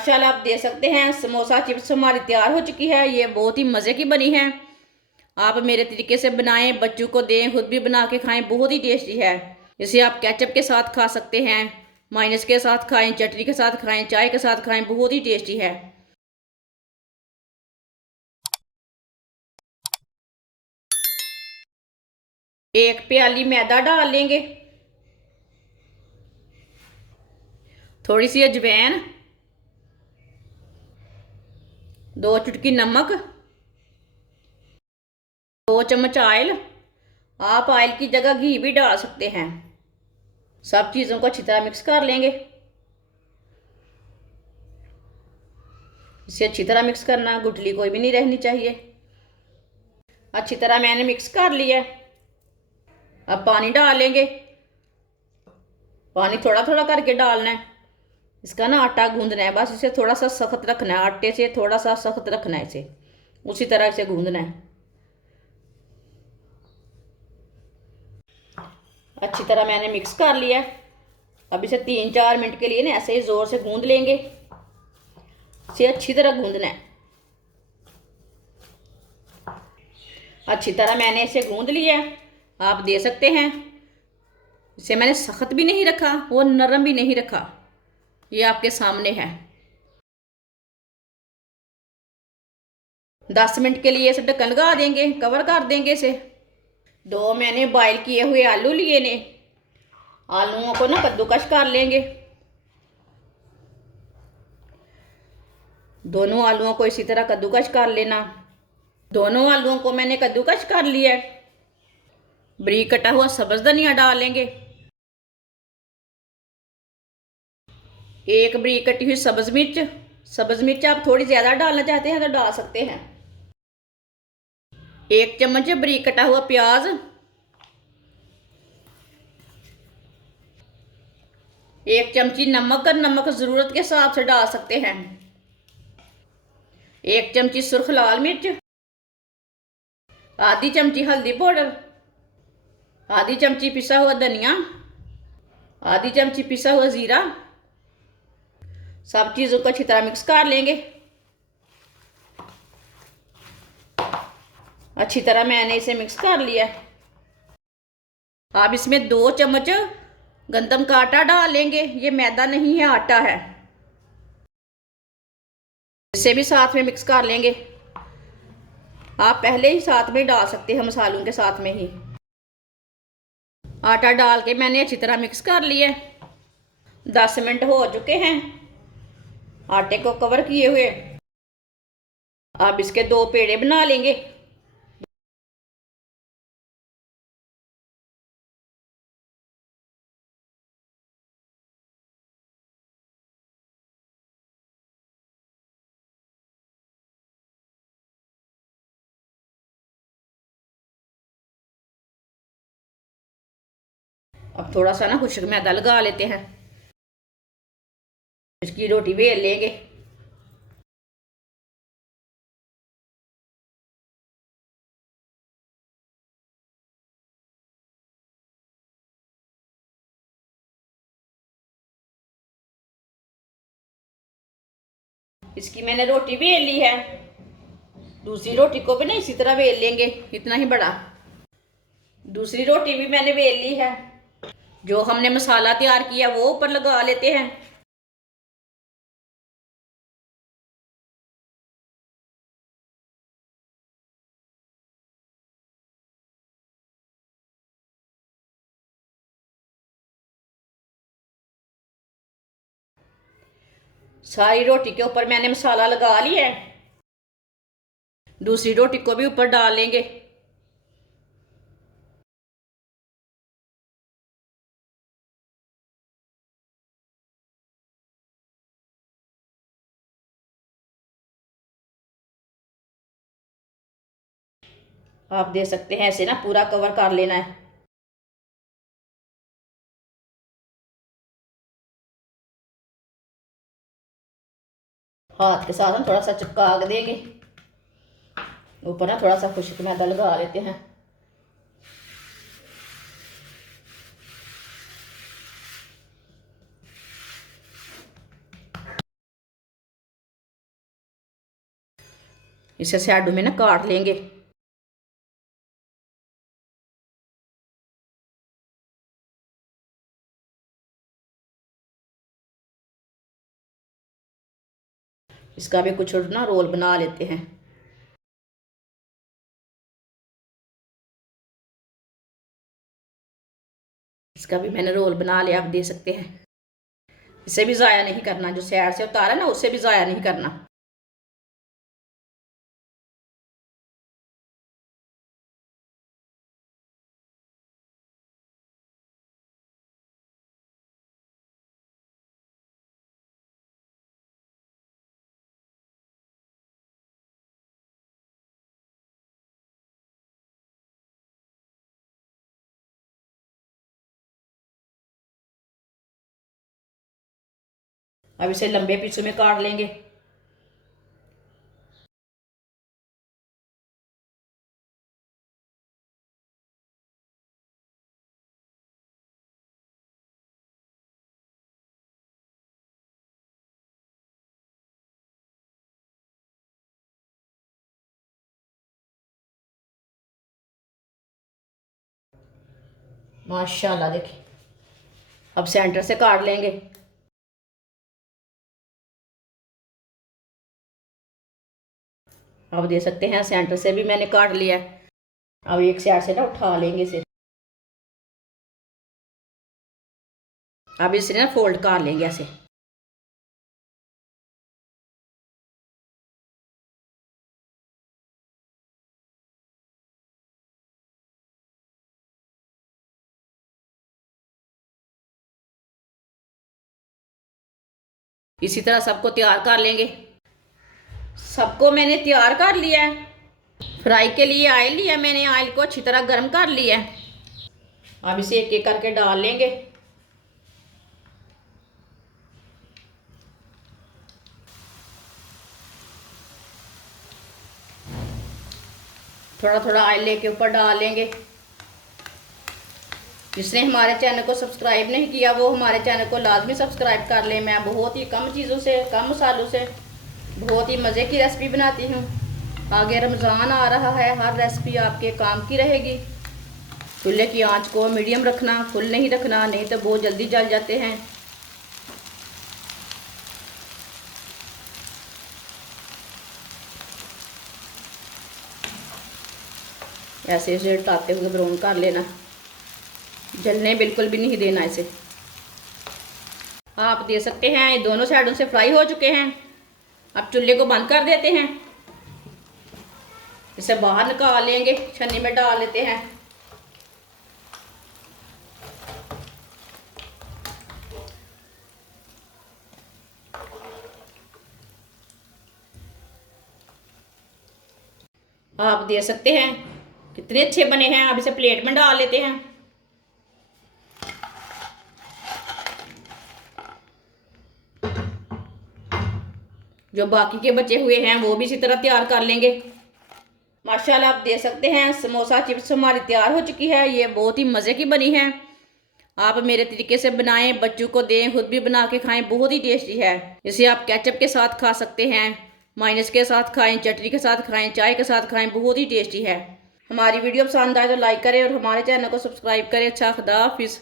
माशाल्लाह आप दे सकते हैं। समोसा चिप्स हमारी तैयार हो चुकी है। ये बहुत ही मज़े की बनी है। आप मेरे तरीके से बनाएं, बच्चों को दें, खुद भी बना के खाएं, बहुत ही टेस्टी है। इसे आप केचप के साथ खा सकते हैं, माइनस के साथ खाएं, चटनी के साथ खाएं, चाय के साथ खाएं, बहुत ही टेस्टी है। एक प्याली मैदा डाल लेंगे, थोड़ी सी अजवाइन, 2 चुटकी नमक, 2 चम्मच ऑयल। आप ऑयल की जगह घी भी डाल सकते हैं। सब चीज़ों को अच्छी तरह मिक्स कर लेंगे। इसे अच्छी तरह मिक्स करना, गुठली कोई भी नहीं रहनी चाहिए। अच्छी तरह मैंने मिक्स कर लिया। अब पानी डाल लेंगे। पानी थोड़ा थोड़ा करके डालना है। इसका ना आटा गूंदना है, बस इसे थोड़ा सा सख्त रखना है, आटे से थोड़ा सा सख्त रखना है इसे, उसी तरह इसे गूंदना है। अच्छी तरह मैंने मिक्स कर लिया। अब इसे 3-4 मिनट के लिए ना ऐसे ही ज़ोर से गूंद लेंगे। इसे अच्छी तरह गूंदना है। अच्छी तरह मैंने इसे गूंद लिया। आप दे सकते हैं। इसे मैंने सख्त भी नहीं रखा और नरम भी नहीं रखा, ये आपके सामने है। 10 मिनट के लिए इसे ढक्कन लगा देंगे, कवर कर देंगे इसे। 2 मैंने बॉयल किए हुए आलू लिए ने, आलूओं को ना कद्दूकश कर लेंगे। दोनों आलूओं को इसी तरह कद्दूकश कर लेना। दोनों आलूओं को मैंने कद्दूकश कर लिया है। बारीक कटा हुआ सब्ज धनिया डाल लेंगे। एक बारीक कटी हुई सब्ज मिर्च। सब्ज मिर्च आप थोड़ी ज़्यादा डालना चाहते हैं तो डाल सकते हैं। 1 चम्मच बारीक कटा हुआ प्याज। 1 चमची नमक, नमक ज़रूरत के हिसाब से डाल सकते हैं। 1 चमची सुर्ख लाल मिर्च। आधी चमची हल्दी पाउडर। आधी चमची पिसा हुआ धनिया। आधी चमची पिसा हुआ ज़ीरा। सब चीज़ों को अच्छी तरह मिक्स कर लेंगे। अच्छी तरह मैंने इसे मिक्स कर लिया। आप इसमें 2 चम्मच गंदम का आटा डाल लेंगे। ये मैदा नहीं है, आटा है। इसे भी साथ में मिक्स कर लेंगे। आप पहले ही साथ में डाल सकते हैं, मसालों के साथ में ही। आटा डाल के मैंने अच्छी तरह मिक्स कर लिया। 10 मिनट हो चुके हैं आटे को कवर किए हुए। अब इसके 2 पेड़े बना लेंगे। अब थोड़ा सा ना खुश्क मैदा लगा लेते हैं। इसकी रोटी बेल लेंगे। इसकी मैंने रोटी बेल ली है। दूसरी रोटी को भी ना इसी तरह बेल लेंगे, इतना ही बड़ा। दूसरी रोटी भी मैंने बेल ली है। जो हमने मसाला तैयार किया वो ऊपर लगा लेते हैं। सारी रोटी के ऊपर मैंने मसाला लगा लिया है। दूसरी रोटी को भी ऊपर डाल लेंगे। आप दे सकते हैं, ऐसे ना पूरा कवर कर लेना है। हाथ के साथ हम थोड़ा सा चिपका देंगे। ऊपर ना थोड़ा सा खुश्क मैदा लगा लेते हैं। इसे शैडो में ना काट लेंगे। इसका भी कुछ ना रोल बना लेते हैं। इसका भी मैंने रोल बना लिया, आप देख सकते हैं। इसे भी ज़ाया नहीं करना, जो साइड से उतारा ना उसे भी ज़ाया नहीं करना। अब इसे लंबे पीसों में काट लेंगे। माशाल्लाह देखिए, अब सेंटर से काट लेंगे। अब दे सकते हैं सेंटर से भी मैंने काट लिया है। अब एक साइड से ना उठा लेंगे इसे। अब इसे ना फोल्ड कर लेंगे ऐसे। इसी तरह सबको तैयार कर लेंगे। सबको मैंने तैयार कर लिया है। फ्राई के लिए ऑयल लिया मैंने, ऑयल को अच्छी तरह गर्म कर लिया है। अब इसे एक एक करके डाल लेंगे। थोड़ा थोड़ा ऑयल लेके ऊपर डाल लेंगे। जिसने हमारे चैनल को सब्सक्राइब नहीं किया वो हमारे चैनल को लाजमी सब्सक्राइब कर ले। मैं बहुत ही कम चीज़ों से, कम मसालों से बहुत ही मज़े की रेसिपी बनाती हूँ। आगे रमज़ान आ रहा है, हर रेसिपी आपके काम की रहेगी। चूल्हे की आंच को मीडियम रखना, फुल नहीं रखना, नहीं तो बहुत जल्दी जल जाते हैं। ऐसे ऐसे उठाते हुए ब्राउन कर लेना, जलने बिल्कुल भी नहीं देना इसे। आप दे सकते हैं ये दोनों साइडों से फ्राई हो चुके हैं। अब चूल्हे को बंद कर देते हैं। इसे बाहर निकाल लेंगे, छन्नी में डाल लेते हैं। आप दे सकते हैं कितने अच्छे बने हैं। अब इसे प्लेट में डाल लेते हैं। जो बाकी के बचे हुए हैं वो भी इसी तरह तैयार कर लेंगे। माशाल्लाह आप देख सकते हैं समोसा चिप्स हमारी तैयार हो चुकी है। ये बहुत ही मज़े की बनी है। आप मेरे तरीके से बनाएं, बच्चों को दें, खुद भी बना के खाएं, बहुत ही टेस्टी है। इसे आप केचप के साथ खा सकते हैं, माइनस के साथ खाएं, चटनी के साथ खाएं, चाय के साथ खाएं, बहुत ही टेस्टी है। हमारी वीडियो पसंद आए तो लाइक करें और हमारे चैनल को सब्सक्राइब करें। अच्छा, खुदा हाफिज़।